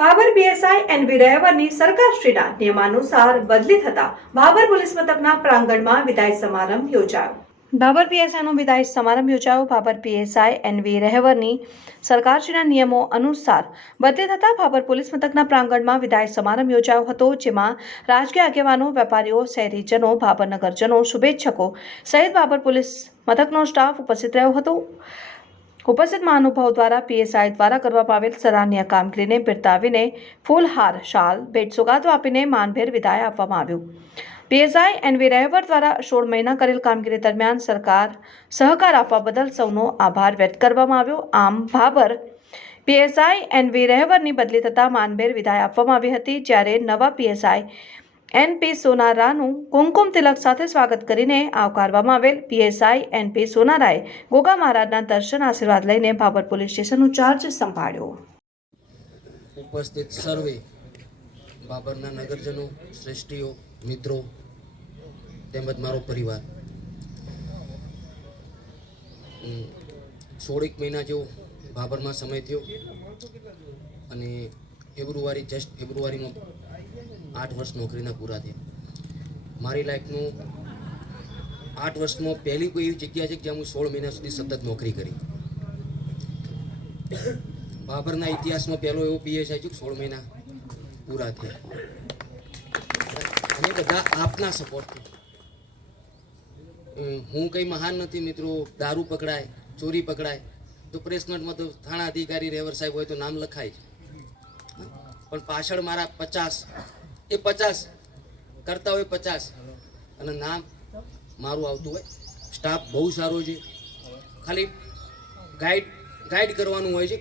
Bhabhar PSI NV રહેવરની સરકારશ્રીના નિયમાનુસાર બદલી થતા બાબર પોલીસ મથકના પ્રાંગણમાં વિદાય સમારંભ યોજાયો. બાબર પીએસઆઈનો વિદાય સમારંભ યોજાયો. બાબર પીએસઆઈ એનવી રહેવરની સરકારશ્રીના નિયમો અનુસાર બદલી થતાં બાબર પોલીસ મથકના પ્રાંગણમાં વિદાય સમારંભ યોજાયો હતો, જેમાં રાજકીય આગેવાનો, વેપારીઓ, શહેરીજનો ભાભર નગરજનો શુભેચ્છકો સહિત બાબર પોલીસ મથકનો સ્ટાફ ઉપસ્થિત રહ્યો હતો. ઉપસ્થિત મહાનુભાવ દ્વારા પીએસઆઈ દ્વારા કરવામાં આવેલ સરાહનીય કામગીરીને બિરદાવીને ફૂલહાર શાલ, ભેટ સોગાદો આપીને માનભેર વિદાય આપવામાં આવ્યું. પીએસઆઈ એનવી રહેવર દ્વારા સોળ મહિના કરેલ કામગીરી દરમિયાન સરકાર સહકાર આપવા બદલ સૌનો આભાર વ્યક્ત કરવામાં આવ્યો. આમ ભાભર પીએસઆઈ એનવી રહેવરની બદલી થતાં માનભેર વિદાય આપવામાં આવી હતી, જ્યારે નવા પીએસઆઈ એનપી સોનારાનું કુમકુમ તિલક સાથે સ્વાગત કરીને આવકારવામાં આવેલ પીએસઆઈ એનપી સોનારાએ ગોગા મહારાજના દર્શન આશીર્વાદ લઈને ભાભર પોલીસ સ્ટેશનનો ચાર્જ સંભાળ્યો. ઉપસ્થિત સર્વે બાબરના નગરજનો, શ્રેષ્ઠીઓ, મિત્રો, તેમજ મારો પરિવાર. સોળેક મહિના જેવો બાબરમાં સમય થયો અને ફેબ્રુઆરી, જસ્ટ ફેબ્રુઆરીમાં આઠ વર્ષ નોકરીના પૂરા થયા. મારી લાઈફનું આઠ વર્ષમાં પહેલી કોઈ એવી જગ્યા છે કે જ્યાં હું સોળ મહિના સુધી સતત નોકરી કરી. બાબરના ઇતિહાસમાં પહેલો એવો પીએસઆઈ છે સોળ મહિના પૂરા થયા. અને બધા આપના સપોર્ટથી હું કંઈ મહાન નથી મિત્રો, દારૂ પકડાય, ચોરી પકડાય, તો પ્રેસ નોટમાં તો થાણા અધિકારી રેવર સાહેબ હોય તો નામ લખાય પણ પાછળ મારા પચાસ એ પચાસ. કરતા હોય પચાસ. અને નામ મારું આવતું હોય. સ્ટાફ બહુ સારો છે. ખાલી ગાઈડ ગાઈડ કરવાનું હોય છે.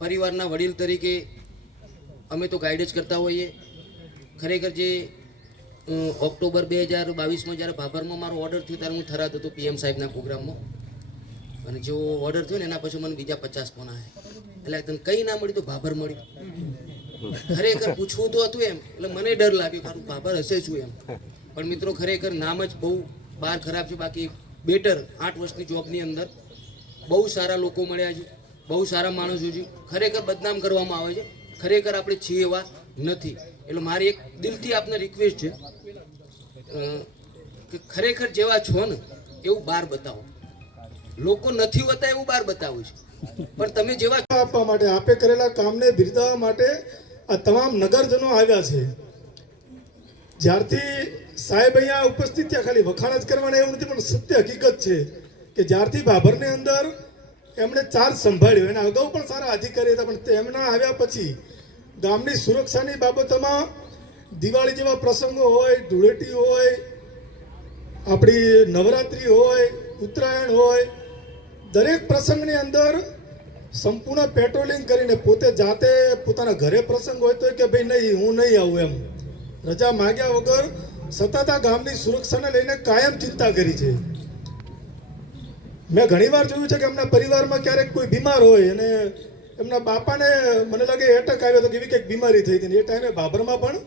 પરિવારના વડીલ તરીકે અમે તો ગાઈડ જ કરતા હોઈએ. ખરેખર જે ઓક્ટોબર બે હજાર બાવીસમાં જ્યારે ભાભરમાં મારો ઓર્ડર થયો ત્યારે હું થરાદ હતો પીએમ સાહેબના પ્રોગ્રામમાં. અને જેવો ઓર્ડર થયો ને એના પછી મને બીજા પચાસ ફોન આવ્યા એટલે તને કંઈ ના મળી તો ભાભર મળી ખરેખર પૂછવું તો હતું એમ. એટલે મને ડર લાગ્યો મારું બાબર હશે શું એમ. પણ મિત્રો, ખરેખર નામ જ બહુ બહાર ખરાબ છે. બાકી બેટર આઠ વર્ષની જોબની અંદર બહુ સારા લોકો મળ્યા છે. બહુ સારા માણસો છે. ખરેખર બદનામ કરવામાં આવે છે. ખરેખર આપણે છીએ એવા નથી. એટલે મારી એક દિલથી આપને રિક્વેસ્ટ છે કે ખરેખર જેવા છો ને, એવું બહાર બતાવો. લોકો નથી હોતા એવું બહાર બતાવું છે. પણ તમે જેવા આપવા માટે, આપે કરેલા કામને બિરદાવવા માટે આ તમામ નગરજનો આવ્યા છે. જ્યારથી સાહેબ અહીંયા ઉપસ્થિત થયા, ખાલી વખાણ જ કરવાના એવું નથી, પણ સત્ય હકીકત છે કે જ્યારથી બાબરની અંદર એમણે ચાર્જ સંભાળ્યો, એના અગાઉ પણ સારા અધિકારી હતા, પણ તેમના આવ્યા પછી ગામની સુરક્ષાની બાબતોમાં દિવાળી જેવા પ્રસંગો હોય, ધૂળેટી હોય, આપણી નવરાત્રિ હોય, ઉત્તરાયણ હોય, દરેક પ્રસંગની અંદર સંપૂર્ણ પેટ્રોલિંગ કરીને પોતે જાતે પોતાના ઘરે પ્રસંગ હોય તો કે ભાઈ નહીં, હું નહીં આવું એમ. રજા માગ્યા વગર સતત આ ગામની સુરક્ષાને લઈને કાયમ ચિંતા કરી છે. મેં ઘણીવાર જોયું છે કે એમના પરિવારમાં ક્યારેક કોઈ બીમાર હોય અને એમના બાપાને મને લાગે એટક આવ્યો હતો કે એવી કંઈક બીમારી થઈ હતી એ ટાઈમે બાબરમાં પણ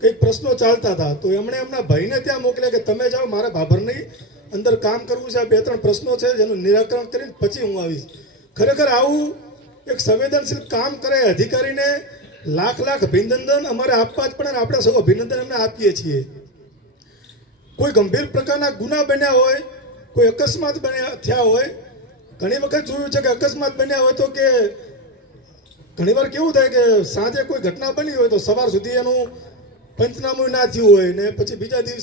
કંઈક પ્રશ્નો ચાલતા હતા. તો એમણે એમના ભાઈને ત્યાં મોકલ્યા કે તમે જાઓ, મારે બાબરની અંદર કામ કરવું છે, આ બે ત્રણ પ્રશ્નો છે જેનું નિરાકરણ કરીને પછી હું આવીશ. ખરેખર આવું એક સંવેદનશીલ કામ કરે અધિકારીને લાખ લાખ અભિનંદન અમારે આપવા જ પડે આપણે સૌ અભિનંદન એમને આપીએ છીએ. કોઈ ગંભીર પ્રકારના ગુના બન્યા હોય, કોઈ અકસ્માત બન્યા થયા હોય, ઘણી વખત જોયું છે કે અકસ્માત બન્યા હોય તો કે ઘણીવાર કેવું થાય કે સાંજે કોઈ ઘટના બની હોય તો સવાર સુધી એનું પંચનામું ના થયું હોય ને પછી બીજા દિવસે